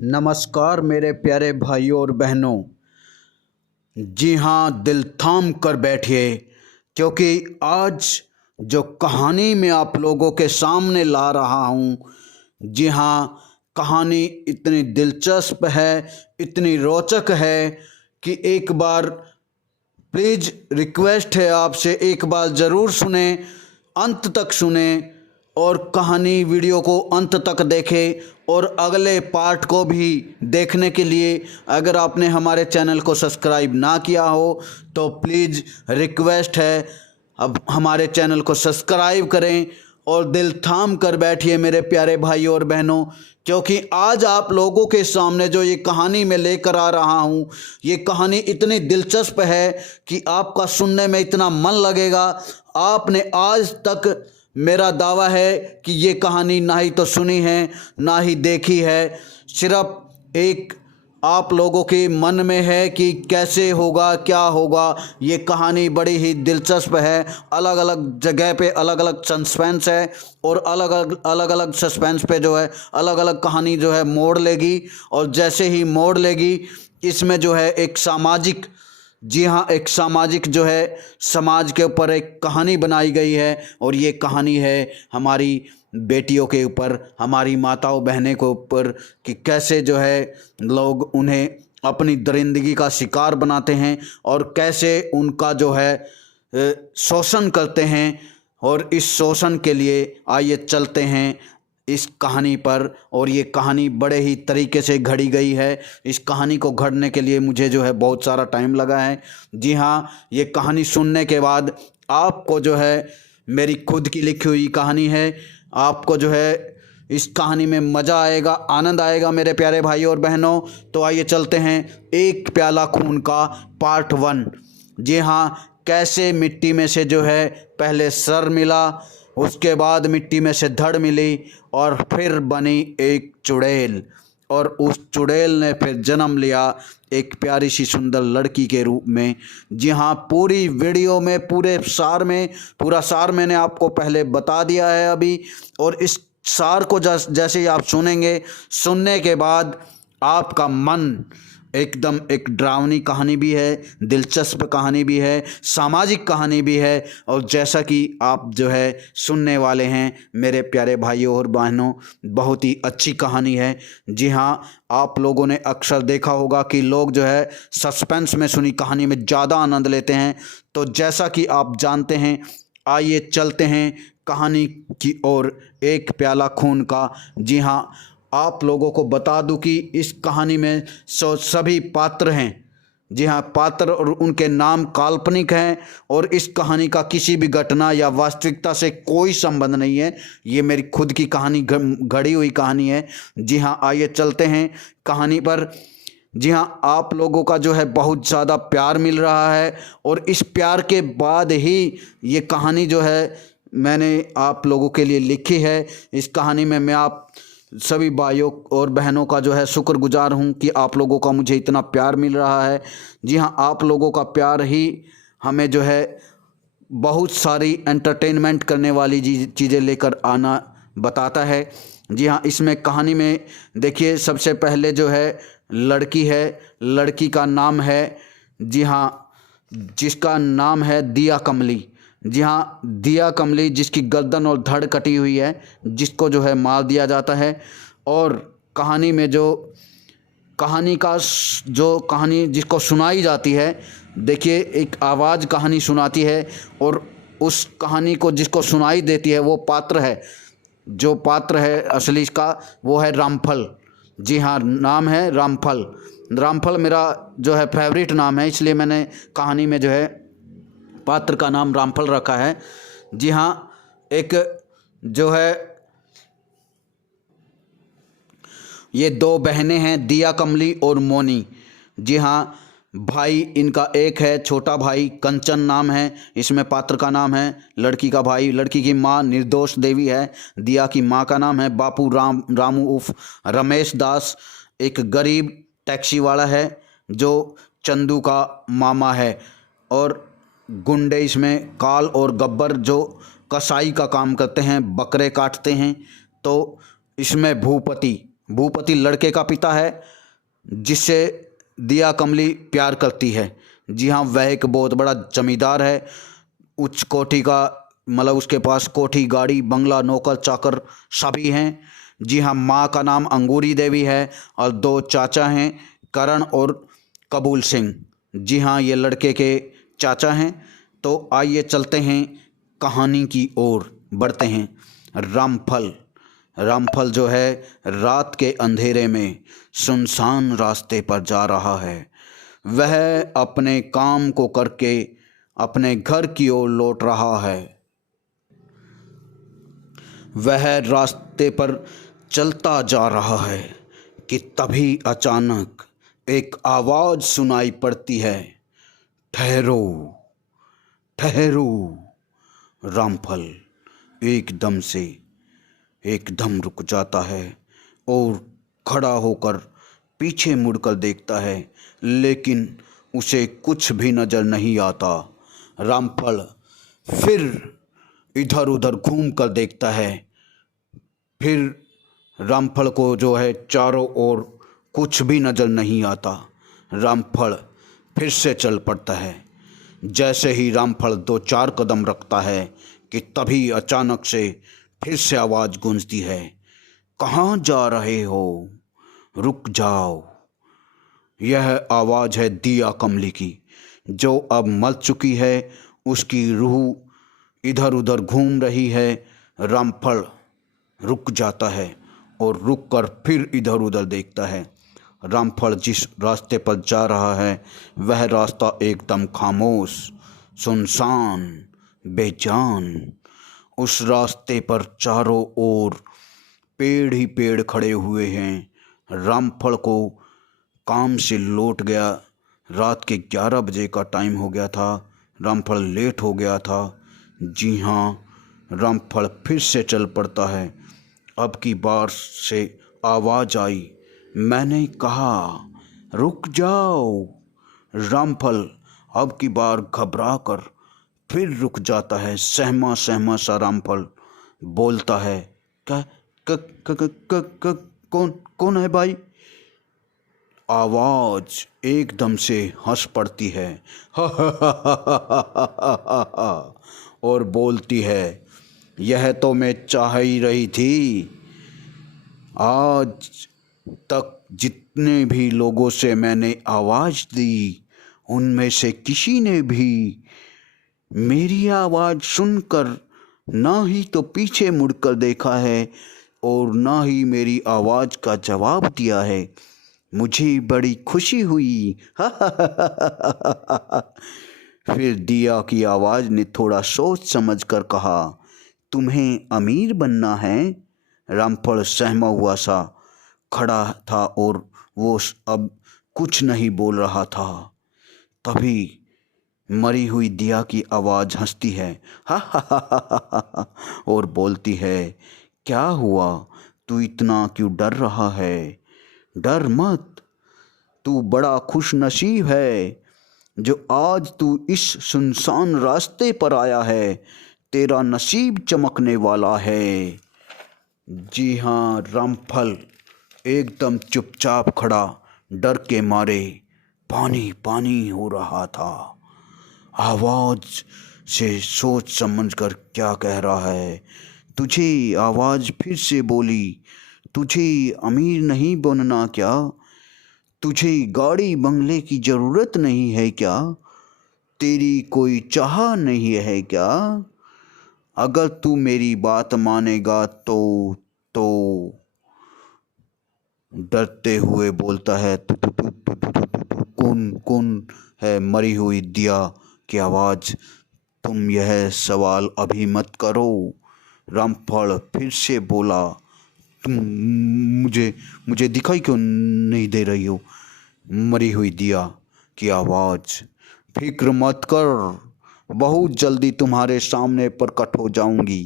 नमस्कार मेरे प्यारे भाइयों और बहनों। जी हाँ, दिल थाम कर बैठिए क्योंकि आज जो कहानी मैं आप लोगों के सामने ला रहा हूँ, जी हाँ, कहानी इतनी दिलचस्प है, इतनी रोचक है कि एक बार प्लीज़ रिक्वेस्ट है आपसे, एक बार ज़रूर सुने, अंत तक सुने और कहानी वीडियो को अंत तक देखें। और अगले पार्ट को भी देखने के लिए अगर आपने हमारे चैनल को सब्सक्राइब ना किया हो तो प्लीज़ रिक्वेस्ट है, अब हमारे चैनल को सब्सक्राइब करें और दिल थाम कर बैठिए मेरे प्यारे भाइयों और बहनों, क्योंकि आज आप लोगों के सामने जो ये कहानी मैं लेकर आ रहा हूँ, ये कहानी इतनी दिलचस्प है कि आपका सुनने में इतना मन लगेगा। आपने आज तक, मेरा दावा है कि ये कहानी ना ही तो सुनी है ना ही देखी है, सिर्फ एक आप लोगों के मन में है कि कैसे होगा, क्या होगा। ये कहानी बड़ी ही दिलचस्प है, अलग अलग जगह पे अलग अलग सस्पेंस है और अलग अलग सस्पेंस पे जो है अलग अलग कहानी जो है मोड़ लेगी। और जैसे ही मोड़ लेगी, इसमें जो है एक सामाजिक, जी हाँ, एक सामाजिक जो है समाज के ऊपर एक कहानी बनाई गई है। और ये कहानी है हमारी बेटियों के ऊपर, हमारी माताओं बहनें के ऊपर, कि कैसे जो है लोग उन्हें अपनी दरिंदगी का शिकार बनाते हैं और कैसे उनका जो है शोषण करते हैं। और इस शोषण के लिए आइए चलते हैं इस कहानी पर। और ये कहानी बड़े ही तरीके से घड़ी गई है। इस कहानी को घड़ने के लिए मुझे जो है बहुत सारा टाइम लगा है। जी हाँ, ये कहानी सुनने के बाद आपको जो है, मेरी खुद की लिखी हुई कहानी है, आपको जो है इस कहानी में मज़ा आएगा, आनंद आएगा मेरे प्यारे भाइयों और बहनों। तो आइए चलते हैं एक प्याला खून का पार्ट 1। जी हाँ, कैसे मिट्टी में से जो है पहले सर मिला, उसके बाद मिट्टी में से धड़ मिली और फिर बनी एक चुड़ैल, और उस चुड़ैल ने फिर जन्म लिया एक प्यारी सी सुंदर लड़की के रूप में। जी हाँ, पूरी वीडियो में, पूरा सार मैंने आपको पहले बता दिया है अभी। और इस सार को जैसे ही आप सुनेंगे, सुनने के बाद आपका मन एकदम, एक डरावनी कहानी भी है, दिलचस्प कहानी भी है, सामाजिक कहानी भी है। और जैसा कि आप जो है सुनने वाले हैं मेरे प्यारे भाइयों और बहनों, बहुत ही अच्छी कहानी है। जी हाँ, आप लोगों ने अक्सर देखा होगा कि लोग जो है सस्पेंस में सुनी कहानी में ज़्यादा आनंद लेते हैं। तो जैसा कि आप जानते हैं, आइए चलते हैं कहानी की ओर, एक प्याला खून का। जी हाँ, आप लोगों को बता दूं कि इस कहानी में सभी पात्र हैं। जी हाँ, पात्र और उनके नाम काल्पनिक हैं और इस कहानी का किसी भी घटना या वास्तविकता से कोई संबंध नहीं है। ये मेरी खुद की कहानी, घड़ी हुई कहानी है। जी हाँ, आइए चलते हैं कहानी पर। जी हाँ, आप लोगों का जो है बहुत ज़्यादा प्यार मिल रहा है और इस प्यार के बाद ही ये कहानी जो है मैंने आप लोगों के लिए लिखी है। इस कहानी में मैं आप सभी भाइयों और बहनों का जो है शुक्रगुजार हूँ कि आप लोगों का मुझे इतना प्यार मिल रहा है। जी हाँ, आप लोगों का प्यार ही हमें जो है बहुत सारी एंटरटेनमेंट करने वाली चीज़ें लेकर आना बताता है। जी हाँ, इसमें कहानी में देखिए, सबसे पहले जो है लड़की है, लड़की का नाम है, जी हाँ, जिसका नाम है दिया कमली। जी हाँ, दिया कमली, जिसकी गर्दन और धड़ कटी हुई है, जिसको जो है मार दिया जाता है। और कहानी में जो कहानी जिसको सुनाई जाती है, देखिए एक आवाज़ कहानी सुनाती है और उस कहानी को जिसको सुनाई देती है वो पात्र है, जो पात्र है असली इसका, वो है रामफल। जी हाँ, नाम है रामफल। रामफल मेरा जो है फेवरेट नाम है, इसलिए मैंने कहानी में जो है पात्र का नाम रामफल रखा है। जी हाँ, एक जो है ये दो बहनें हैं, दिया कमली और मोनी। जी हाँ, भाई इनका एक है, छोटा भाई कंचन नाम है, इसमें पात्र का नाम है लड़की का भाई। लड़की की माँ निर्दोष देवी है। दिया की माँ का नाम है बापू रामू उर्फ रमेश दास, एक गरीब टैक्सी वाला है जो चंदू का मामा है। और गुंडे इसमें काल और गब्बर जो कसाई का काम करते हैं, बकरे काटते हैं। तो इसमें भूपति, भूपति लड़के का पिता है जिससे दिया कमली प्यार करती है। जी हाँ, वह एक बहुत बड़ा जमींदार है, उच्च कोटि का, मतलब उसके पास कोठी, गाड़ी, बंगला, नौकर चाकर सभी हैं। जी हाँ, माँ का नाम अंगूरी देवी है और 2 चाचा हैं, करण और कबूल सिंह। जी हाँ, ये लड़के के चाचा हैं। तो आइए चलते हैं कहानी की ओर बढ़ते हैं। रामफल जो है रात के अंधेरे में सुनसान रास्ते पर जा रहा है। वह अपने काम को करके अपने घर की ओर लौट रहा है। वह रास्ते पर चलता जा रहा है कि तभी अचानक एक आवाज़ सुनाई पड़ती है, ठहरो ठहरो। रामफल एकदम रुक जाता है और खड़ा होकर पीछे मुड़कर देखता है, लेकिन उसे कुछ भी नज़र नहीं आता। रामफल फिर इधर उधर घूम कर देखता है। फिर रामफल को जो है चारों ओर कुछ भी नज़र नहीं आता। रामफल फिर से चल पड़ता है। जैसे ही रामफल 2-4 कदम रखता है कि तभी अचानक से फिर से आवाज़ गूंजती है, कहाँ जा रहे हो, रुक जाओ। यह आवाज़ है दिया कमली की, जो अब मर चुकी है। उसकी रूह इधर उधर घूम रही है। रामफल रुक जाता है और रुक कर फिर इधर उधर देखता है। रामफल जिस रास्ते पर जा रहा है वह रास्ता एकदम खामोश, सुनसान, बेजान। उस रास्ते पर चारों ओर पेड़ ही पेड़ खड़े हुए हैं। रामफल को काम से लौट गया, रात के 11 बजे का टाइम हो गया था। रामफल लेट हो गया था। जी हाँ, रामफल फिर से चल पड़ता है। अब की बार से आवाज़ आई, मैंने कहा रुक जाओ। रामफल अब की बार घबरा कर फिर रुक जाता है। सहमा सहमा सा रामफल बोलता है, क्या क, क, क, क, क, कौन कौन है भाई? आवाज़ एकदम से हंस पड़ती है और बोलती है, यह तो मैं चाह ही रही थी। आज तक जितने भी लोगों से मैंने आवाज़ दी उनमें से किसी ने भी मेरी आवाज़ सुनकर ना ही तो पीछे मुड़कर देखा है और ना ही मेरी आवाज़ का जवाब दिया है। मुझे बड़ी खुशी हुई। फिर दिया की आवाज़ ने थोड़ा सोच समझ कर कहा, तुम्हें अमीर बनना है? रामफल सहमा हुआ सा खड़ा था और वो अब कुछ नहीं बोल रहा था। तभी मरी हुई दिया की आवाज़ हंसती है और बोलती है, क्या हुआ, तू इतना क्यों डर रहा है? डर मत, तू बड़ा खुश नसीब है जो आज तू इस सुनसान रास्ते पर आया है। तेरा नसीब चमकने वाला है। जी हाँ, रामफल एकदम चुपचाप खड़ा, डर के मारे पानी पानी हो रहा था। आवाज़ से सोच समझ कर क्या कह रहा है। तुझे आवाज़ फिर से बोली, तुझे अमीर नहीं बनना क्या? तुझे गाड़ी बंगले की ज़रूरत नहीं है क्या? तेरी कोई चाह नहीं है क्या? अगर तू मेरी बात मानेगा तो डरते हुए बोलता है, कौन है? मरी हुई दिया की आवाज़, तुम यह सवाल अभी मत करो। रामफल फिर से बोला, तुम मुझे दिखाई क्यों नहीं दे रही हो? मरी हुई दिया की आवाज़, फिक्र मत कर, बहुत जल्दी तुम्हारे सामने प्रकट हो जाऊंगी।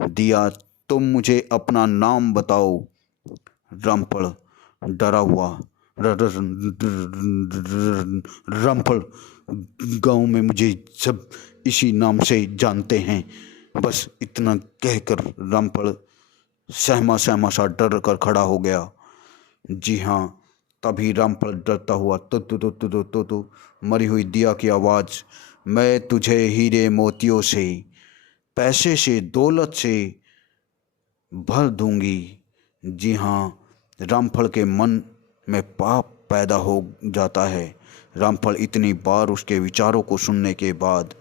दिया, तुम मुझे अपना नाम बताओ। रामफल डरा हुआ, रामफल, गांव में मुझे सब इसी नाम से जानते हैं। बस इतना कहकर रामफल सहमा सहमा सा डर कर खड़ा हो गया। जी हाँ। तभी रामफल डरता हुआ तो मरी हुई दिया की आवाज़, मैं तुझे हीरे मोतियों से, पैसे से, दौलत से भर दूंगी। जी हाँ, रामफल के मन में पाप पैदा हो जाता है। रामफल इतनी बार उसके विचारों को सुनने के बाद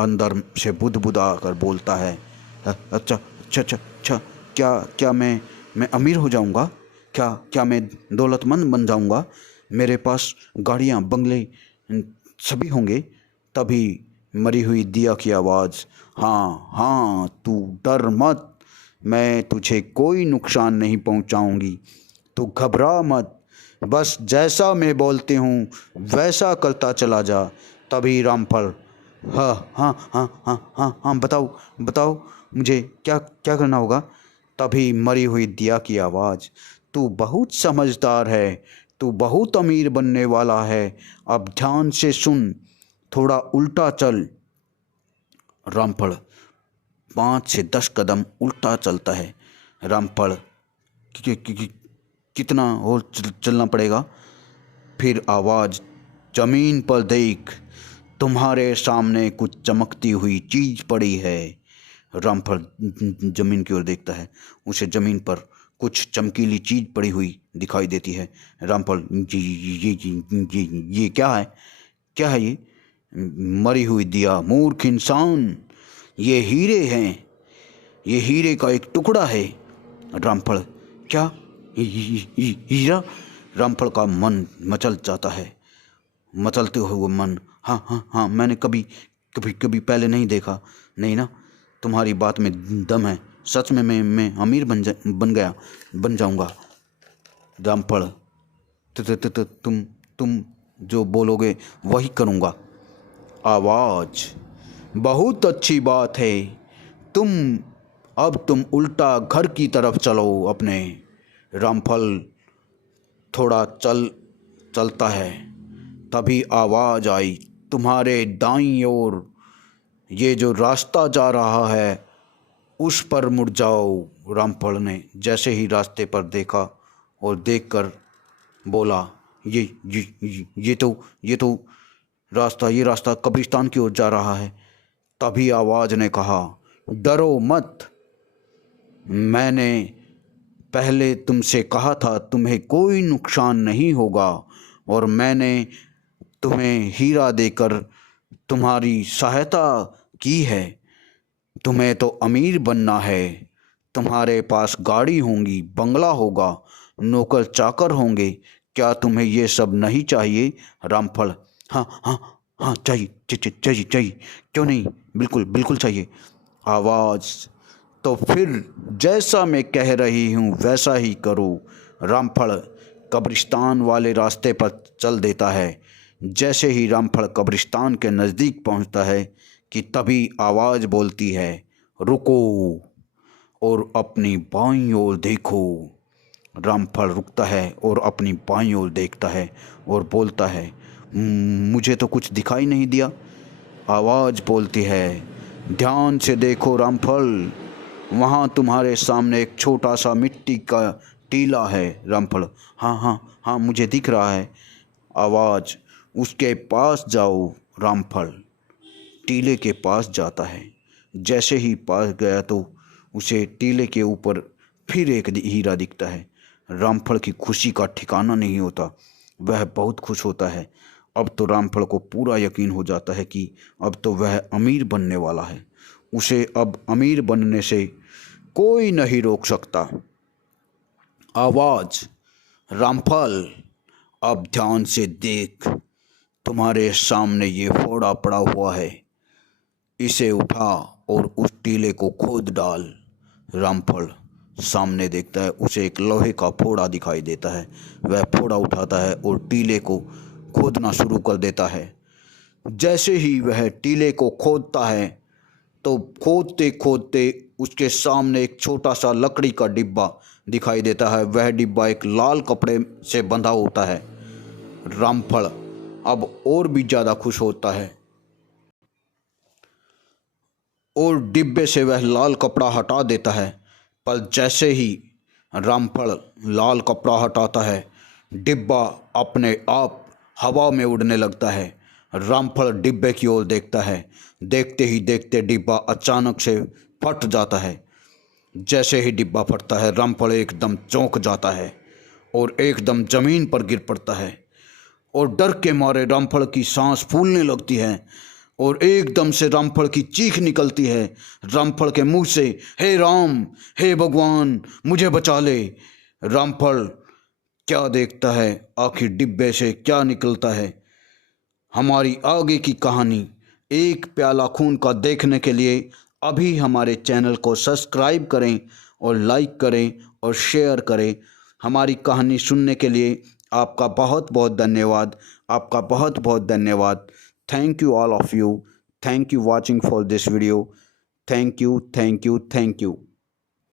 अंदर से बुदबुदा कर बोलता है, अच्छा अच्छा अच्छा अच्छा, क्या क्या मैं अमीर हो जाऊंगा? क्या क्या मैं दौलतमंद बन जाऊंगा? मेरे पास गाड़ियाँ, बंगले सभी होंगे। तभी मरी हुई दिया की आवाज़, हाँ हाँ, तू डर मत, मैं तुझे कोई नुकसान नहीं पहुंचाऊंगी, तू घबरा मत, बस जैसा मैं बोलती हूँ वैसा करता चला जा। तभी रामफल, हाँ हाँ हाँ हाँ हाँ हाँ, बताओ बताओ, मुझे क्या क्या करना होगा? तभी मरी हुई दिया की आवाज़, तू बहुत समझदार है, तू बहुत अमीर बनने वाला है, अब ध्यान से सुन, थोड़ा उल्टा चल। रामफल 5 से 10 कदम उल्टा चलता है। रामफल, कितना और चलना पड़ेगा? फिर आवाज़, जमीन पर देख, तुम्हारे सामने कुछ चमकती हुई चीज़ पड़ी है। रामफल जमीन की ओर देखता है। उसे जमीन पर कुछ चमकीली चीज़ पड़ी हुई दिखाई देती है। रामफल, ये क्या है? क्या है ये? मरी हुई दिया, मूर्ख इंसान, ये हीरे हैं, ये हीरे का एक टुकड़ा है। रामफल, क्या? हीरा? रामफल का मन मचल जाता है। मचलते हुए मन, हाँ हाँ हाँ, मैंने कभी कभी कभी पहले नहीं देखा। नहीं ना, तुम्हारी बात में दम है, सच में मैं अमीर बन जाऊंगा। रामफल, तुम जो बोलोगे वही करूंगा। आवाज़, बहुत अच्छी बात है, तुम तुम उल्टा घर की तरफ चलो अपने। रामफल थोड़ा चलता है। तभी आवाज़ आई, तुम्हारे दाईं ओर ये जो रास्ता जा रहा है उस पर मुड़ जाओ। रामफल ने जैसे ही रास्ते पर देखा और देखकर बोला, ये तो ये रास्ता कब्रिस्तान की ओर जा रहा है। तभी आवाज़ ने कहा, डरो मत, मैंने पहले तुमसे कहा था तुम्हें कोई नुकसान नहीं होगा, और मैंने तुम्हें हीरा देकर तुम्हारी सहायता की है। तुम्हें तो अमीर बनना है, तुम्हारे पास गाड़ी होंगी, बंगला होगा, नौकर चाकर होंगे, क्या तुम्हें ये सब नहीं चाहिए? रामफल, हाँ हाँ हाँ, चाहिए चाहिए चाहिए, क्यों नहीं, बिल्कुल बिल्कुल चाहिए। आवाज़, तो फिर जैसा मैं कह रही हूँ वैसा ही करो। रामफल कब्रिस्तान वाले रास्ते पर चल देता है। जैसे ही रामफल कब्रिस्तान के नज़दीक पहुँचता है कि तभी आवाज़ बोलती है, रुको और अपनी बाईं ओर देखो। रामफल रुकता है और अपनी बाईं ओर देखता है और बोलता है, मुझे तो कुछ दिखाई नहीं दिया।" आवाज़ बोलती है, ध्यान से देखो रामफल, वहाँ तुम्हारे सामने एक छोटा सा मिट्टी का टीला है। रामफल, हाँ हाँ हाँ, मुझे दिख रहा है। आवाज़, उसके पास जाओ। रामफल टीले के पास जाता है। जैसे ही पास गया तो उसे टीले के ऊपर फिर एक हीरा दिखता है। रामफल की खुशी का ठिकाना नहीं होता। वह बहुत खुश होता है। अब तो रामफल को पूरा यकीन हो जाता है कि अब तो वह अमीर बनने वाला है। उसे अब अमीर बनने से कोई नहीं रोक सकता। आवाज़, रामफल, अब ध्यान से देख, तुम्हारे सामने ये फोड़ा पड़ा हुआ है, इसे उठा और उस टीले को खोद डाल। रामफल सामने देखता है, उसे एक लोहे का फोड़ा दिखाई देता है। वह फोड़ा उठाता है और टीले को खोदना शुरू कर देता है। जैसे ही वह टीले को खोदता है तो खोदते खोदते उसके सामने एक छोटा सा लकड़ी का डिब्बा दिखाई देता है। वह डिब्बा एक लाल कपड़े से बंधा होता है। रामफल अब और भी ज़्यादा खुश होता है और डिब्बे से वह लाल कपड़ा हटा देता है। पर जैसे ही रामफल लाल कपड़ा हटाता है। डिब्बा अपने आप हवा में उड़ने लगता है। रामफल डिब्बे की ओर देखता है। देखते ही देखते डिब्बा अचानक से फट जाता है। जैसे ही डिब्बा फटता है रामफल एकदम चौंक जाता है और एकदम ज़मीन पर गिर पड़ता है और डर के मारे रामफल की सांस फूलने लगती है और एकदम से रामफल की चीख निकलती है। रामफल के मुंह से, हे राम, हे भगवान, मुझे बचा ले। रामफल क्या देखता है, आखिर डिब्बे से क्या निकलता है। हमारी आगे की कहानी एक प्याला खून का देखने के लिए अभी हमारे चैनल को सब्सक्राइब करें और लाइक करें और शेयर करें। हमारी कहानी सुनने के लिए आपका बहुत बहुत धन्यवाद। आपका बहुत बहुत धन्यवाद। Thank you all of you. Thank you watching for this video. Thank you, thank you, thank you.